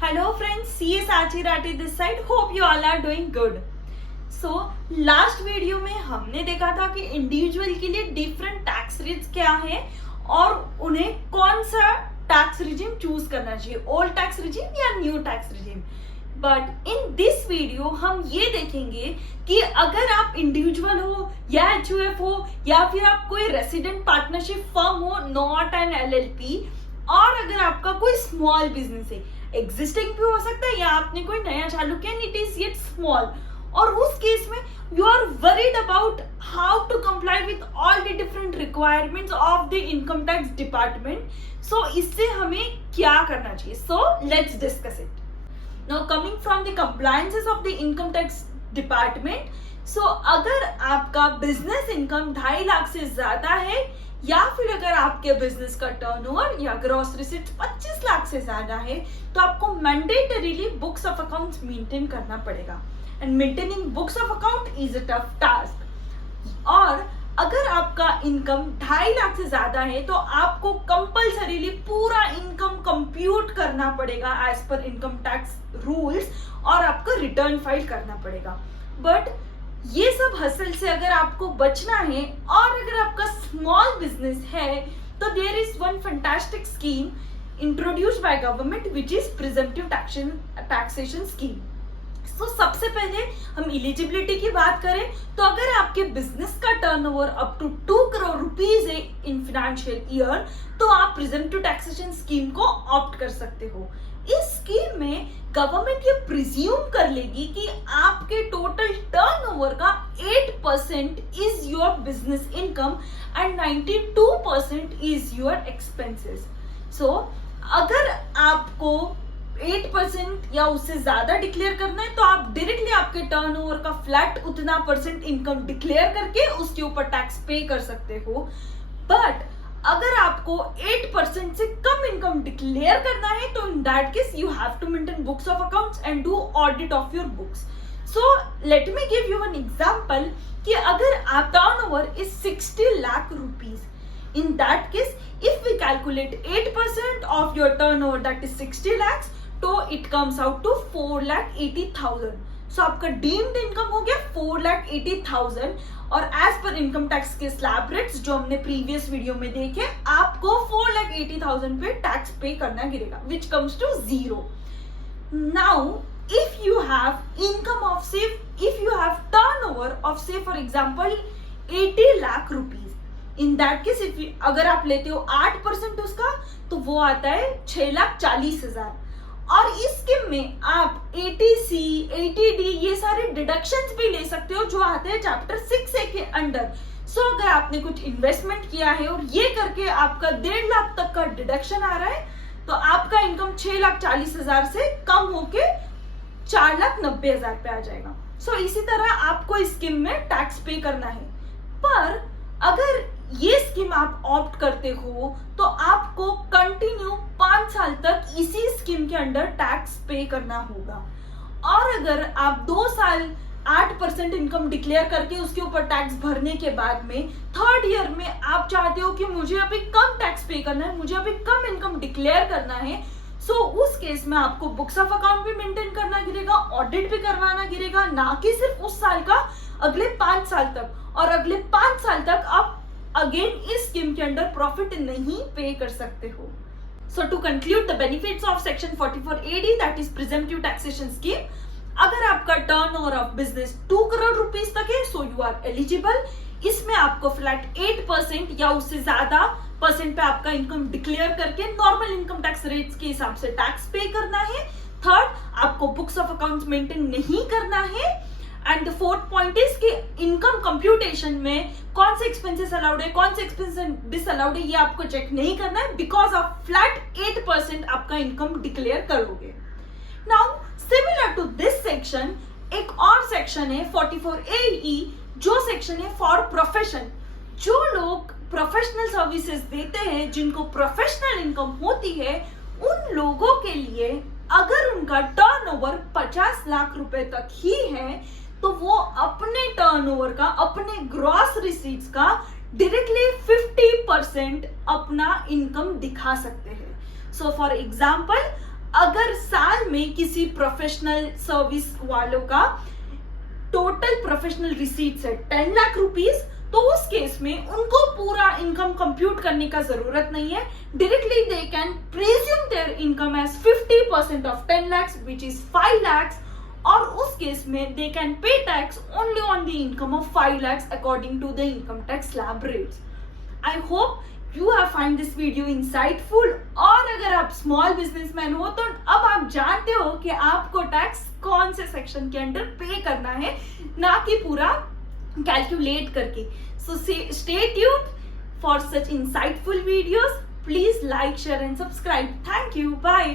Hello friends, CA Sachi Rati this side. Hope you all are doing good. So last video में हमने देखा था कि individual के लिए डिफरेंट टैक्स रेट्स क्या है और उन्हें कौन सा टैक्स रिजीम चूज करना चाहिए, ओल्ड टैक्स रिजीम या new tax regime. But in this video हम ये देखेंगे कि अगर आप इंडिविजुअल हो या एचयूएफ हो या फिर आप कोई रेसिडेंट पार्टनरशिप फर्म हो, नॉट एन एलएलपी, और अगर आपका कोई स्मॉल बिजनेस है, एग्जिस्टिंग भी हो सकता है या आपने कोई नया चालू किया, इट इज येट स्मॉल, और उस केस में you are worried about how to comply with all the different requirements of the income tax department. So इससे हमें क्या करना चाहिए, so let's discuss it. Now coming from the compliances of the income tax department, so अगर आपका business income 2.5 lakh से ज्यादा है या फिर अगर आपके बिजनेस का टर्नओवर या ग्रॉस रिसीट्स 25 लाख से ज्यादा है तो आपको mandatorily books of accounts maintain करना पड़ेगा, and maintaining books of account is a tough task. और अगर आपका इनकम 2.5 लाख से ज्यादा है तो आपको कंपल्सरीली पूरा इनकम कंप्यूट करना पड़ेगा as per income tax rules, और आपको रिटर्न फाइल करना पड़ेगा। बट ये सब हसल से अगर आपको बचना है और अगर आपका स्मॉल बिजनेस है तो there is one fantastic scheme introduced by government which is presumptive taxation scheme. तो सबसे पहले हम एलिजिबिलिटी की बात करें तो अगर आपके बिजनेस का turnover up to 2 crore rupees है इन फाइनेंशियल ईयर तो आप प्रिजम्पटिव टैक्सेशन स्कीम को ऑप्ट कर सकते हो। इस स्कीम में गवर्नमेंट ये प्रिज्यूम कर लेगी कि आपके टोटल टर्नओवर का 8% is your business income and 92% is your expenses. So अगर आपको 8% या उससे ज्यादा डिक्लेयर करना है तो आप डायरेक्टली आपके टर्नओवर का फ्लैट उतना परसेंट इनकम डिक्लेयर करके उसके ऊपर टैक्स पे कर सकते हो। बट अगर आपको 8% से कम इनकम डिक्लेयर करना है तो in that case you have to maintain books of accounts and do audit of your books. So let me give you one example कि अगर आप turnover is 60 lakh rupees, in that case if we calculate 8% of your turnover that is 60 lakhs तो it comes out to 4,80,000। सो आपका deemed income हो गया 4,80,000, और as per income tax के slab rates जो हमने प्रीवियस वीडियो में देखे आपको 4,80,000 पे टैक्स पे करना गिरेगा which comes to 0। Now if you have income of say if you have turnover of say for example 80 lakh rupees, in that case अगर आप लेते हो 8% उसका तो वो आता है 6,40,000, और इस स्कीम में आप 80C 80D ये सारे डिडक्शंस भी ले सकते हो जो आते हैं चैप्टर 6A के अंडर। सो अगर आपने कुछ इन्वेस्टमेंट किया है और ये करके आपका 1.5 लाख तक का डिडक्शन आ रहा है तो आपका इनकम 6,40,000 से कम होके 4,90,000 पे आ जाएगा। सो इसी तरह आपको इस स्कीम में टैक्स पे करना है। पर अगर ये स्कीम आप ऑप्ट करते हो तो आपको कंटिन्यू 5 साल तक इसी स्कीम के अंडर टैक्स पे करना होगा, और अगर आप 2 साल 8% इनकम डिक्लेयर करके उसके ऊपर टैक्स भरने के बाद में 3rd ईयर में आप चाहते हो कि मुझे अभी कम टैक्स पे करना है, मुझे अभी कम इनकम डिक्लेयर करना है, सो उस केस में आपको बुक्स ऑफ अकाउंट भी मेंटेन करना गिरेगा, ऑडिट भी करवाना गिरेगा, ना कि सिर्फ उस साल का, अगले 5 साल तक, और अगले 5 साल तक आप अगेन इस स्कीम के अंडर प्रॉफिट नहीं पे कर सकते हो। So to conclude the benefits of section 44AD that is presumptive taxation scheme, अगर आपका turnover of business 2 crore rupees तक है सो यू आर एलिजिबल। इसमें आपको फ्लैट 8% या उससे ज्यादा परसेंट पे आपका इनकम डिक्लेयर करके नॉर्मल इनकम टैक्स रेट्स के हिसाब से टैक्स पे करना है। 3rd, आपको बुक्स ऑफ अकाउंट्स मेंटेन नहीं करना है, and the 4th point is कि इनकम कंप्यूटेशन में कौन से एक्सपेंसेस अलाउड है, कौन से एक्सपेंसेस डिसअलाउड है, ये आपको चेक नहीं करना है बिकॉज आप फ्लैट 8% आपका इनकम डिक्लेयर करोगे। Now similar to this section एक और सेक्शन है 44AE जो सेक्शन है फॉर प्रोफेशन। जो लोग प्रोफेशनल सर्विसेज देते हैं, जिनको प्रोफेशनल इनकम होती है, उन लोगों के लिए अगर उनका टर्नओवर 50 लाख रुपए तक ही है तो वो अपने टर्नओवर का, अपने ग्रॉस रिसीट्स का डायरेक्टली 50% अपना इनकम दिखा सकते हैं। सो फॉर एग्जाम्पल अगर साल साल में किसी प्रोफेशनल सर्विस वालों का टोटल प्रोफेशनल रिसीट्स है 10 लाख रुपीस, तो उस केस में उनको पूरा इनकम कंप्यूट करने का जरूरत नहीं है. Directly they can presume their income as 50% of 10 lakhs which is 5 lakhs, और उस केस में they can pay tax only on the income of 5 lakhs according to the income tax slab rates. I hope you have find this video insightful. और अगर आप small businessman हो तो अब आप जानते हो कि आपको टैक्स कौन से सेक्शन के अंडर पे करना है, ना कि पूरा कैलकुलेट करके. So stay tuned for such insightful videos. Please like, share and subscribe. Thank you. Bye.